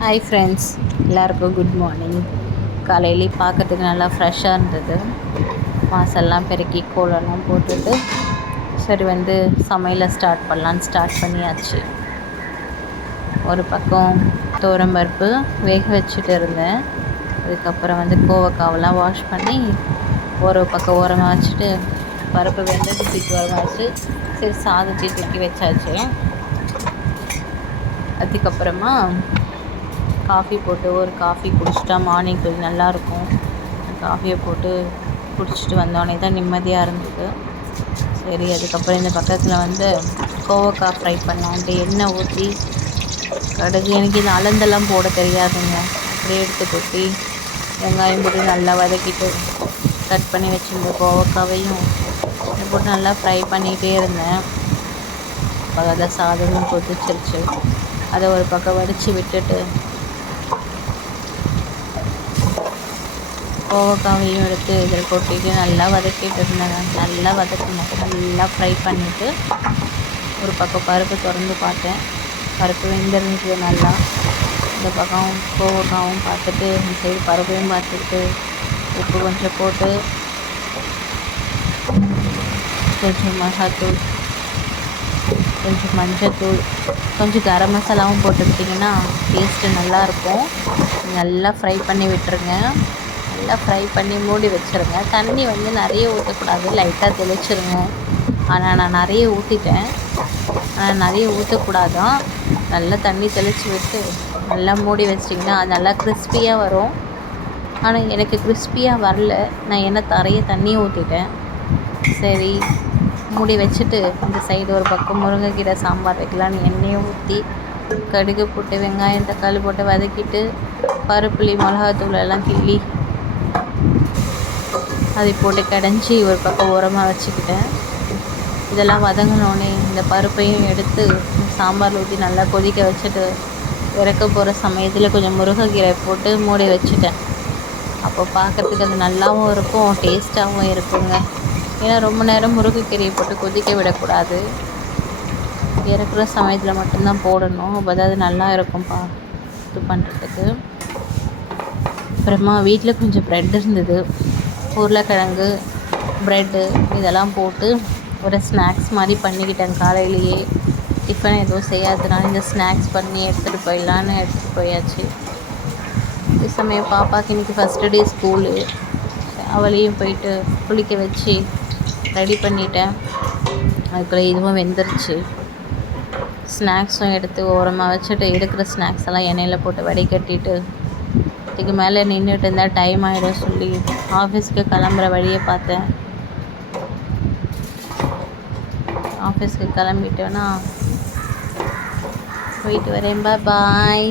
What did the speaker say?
Hi friends, எல்லாருக்கும் good morning. காலையிலே பார்க்கறதுக்கு நல்லா ஃப்ரெஷ்ஷாக இருந்தது. வாசல்லாம் பெருக்கி கோலம்லாம் போட்டுட்டு சரி சமையலை ஸ்டார்ட் ஸ்டார்ட் பண்ணியாச்சு. ஒரு பக்கம் துவரம்பருப்பு வேக வச்சுட்டு இருந்தேன். அதுக்கப்புறம் கோவக்காவெல்லாம் வாஷ் பண்ணி ஒரு பக்கம் ஓரமாக வச்சுட்டு பருப்பு வெந்தது தூக்கி ஓரமாக வச்சு சரி சாதத்தை தூக்கி வச்சாச்சு. அதுக்கப்புறமா காஃபி போட்டு ஒரு காஃபி குடிச்சிட்டா மார்னிங் கொஞ்சம் நல்லாயிருக்கும். காஃபியை போட்டு குடிச்சிட்டு வந்தோடனே தான் நிம்மதியாக இருந்தது. சரி அதுக்கப்புறம் இந்த பக்கத்தில் கோவக்காய் ஃப்ரை பண்ணலான்ட்டு எண்ணெய் ஊற்றி கடுகு, எனக்கு இது அளந்தெல்லாம் போட தெரியாதுங்க. அப்படியே எடுத்து கொட்டி வெங்காயம் போட்டு நல்லா வதக்கிட்டு கட் பண்ணி வச்சுருந்த கோவக்காவையும் போட்டு நல்லா ஃப்ரை பண்ணிகிட்டே இருந்தேன். அதில் சாதமும் கொதிச்சிருச்சு. அதை ஒரு பக்கம் வடித்து விட்டுட்டு கோவக்காவையும் எடுத்து இதில் கொட்டிட்டு நல்லா வதக்கிட்டு இருந்தேங்க. நல்லா வதக்கணும், நல்லா ஃப்ரை பண்ணிவிட்டு ஒரு பக்கம் பருப்பு திறந்து பார்த்தேன். பருப்பு வெந்திருந்துச்சு நல்லா. இந்த பக்கம் கோவக்காவும் பார்த்துட்டு இந்த சைடு பருப்பையும் பார்த்துட்டு உப்பு கொஞ்சம் போட்டு கொஞ்சம் மிளகாத்தூள், கொஞ்சம் மஞ்சத்தூள், கொஞ்சம் கரம் மசாலாவும் போட்டுக்கிட்டிங்கன்னா டேஸ்ட்டு நல்லாயிருக்கும். நல்லா ஃப்ரை பண்ணி விட்டுருங்க. நல்லா ஃப்ரை பண்ணி மூடி வச்சுருங்க. தண்ணி நிறைய ஊற்றக்கூடாது, லைட்டாக தெளிச்சிருங்க. ஆனால் நான் நிறைய ஊற்றிட்டேன். ஆனால் நிறைய ஊற்றக்கூடாதான். நல்லா தண்ணி தெளித்து விட்டு நல்லா மூடி வச்சிட்டிங்கன்னா அது நல்லா கிறிஸ்பியாக வரும். ஆனால் எனக்கு கிறிஸ்பியாக வரல, நான் நிறைய தண்ணியை ஊற்றிட்டேன். சரி மூடி வச்சுட்டு இந்த சைடு ஒரு பக்கம் முருங்கைக்கீரை சாம்பார் வைக்கலான்னு எண்ணெயை ஊற்றி கடுகு போட்டு வெங்காயம் தக்காளி போட்டு வதக்கிட்டு பருப்புளி மிளகாத்தூள் எல்லாம் கிள்ளி அதை போட்டு கடைஞ்சி ஒரு பக்கம் ஓரமாக வச்சுக்கிட்டேன். இதெல்லாம் வதங்கினோடனே இந்த பருப்பையும் எடுத்து சாம்பார் ஊற்றி நல்லா கொதிக்க வச்சுட்டு இறக்க போகிற சமயத்தில் கொஞ்சம் முருங்கைக்கீரை போட்டு மூடி வச்சுட்டேன். அப்போ பார்க்குறதுக்கு அது நல்லாவும் இருக்கும், டேஸ்ட்டாகவும் இருக்குங்க. ஏன்னா ரொம்ப நேரம் முருங்கைக்கீரையை போட்டு கொதிக்க விடக்கூடாது. இறக்குற சமயத்தில் மட்டும்தான் போடணும். அப்போ தான் அது நல்லா இருக்கும்ப்பா இது பண்ணுறதுக்கு. அப்புறமா வீட்டில் கொஞ்சம் ப்ரெட் இருந்தது, உருளைக்கிழங்கு ப்ரெட்டு இதெல்லாம் போட்டு ஒரு ஸ்நாக்ஸ் மாதிரி பண்ணிக்கிட்டேன். காலையிலேயே டிஃபன் எதுவும் செய்யாததுனால இந்த ஸ்நாக்ஸ் பண்ணி எடுத்துகிட்டு போயிடலான்னு எடுத்துகிட்டு போயாச்சு. இதே சமயம் பாப்பாவுக்கு இன்றைக்கி ஃபஸ்ட்டு டே ஸ்கூலு. அவளையும் போயிட்டு குளிக்க வச்சு ரெடி பண்ணிட்டேன். அதுக்குள்ளே இதுவும் வெந்துருச்சு. ஸ்நாக்ஸும் எடுத்து ஓரமாக வச்சுட்டு எடுக்கிற ஸ்நாக்ஸ் எல்லாம் எண்ணெயில் போட்டு வடிகட்டிட்டு இதுக்கு மேலே நின்றுட்டு இருந்தால் டைம் ஆகிடும் சொல்லி ஆஃபீஸ்க்கு கிளம்புற வழியை பார்த்தேன். ஆஃபீஸ்க்கு கிளம்பிட்டோன்னா போயிட்டு வரேன். பாய்.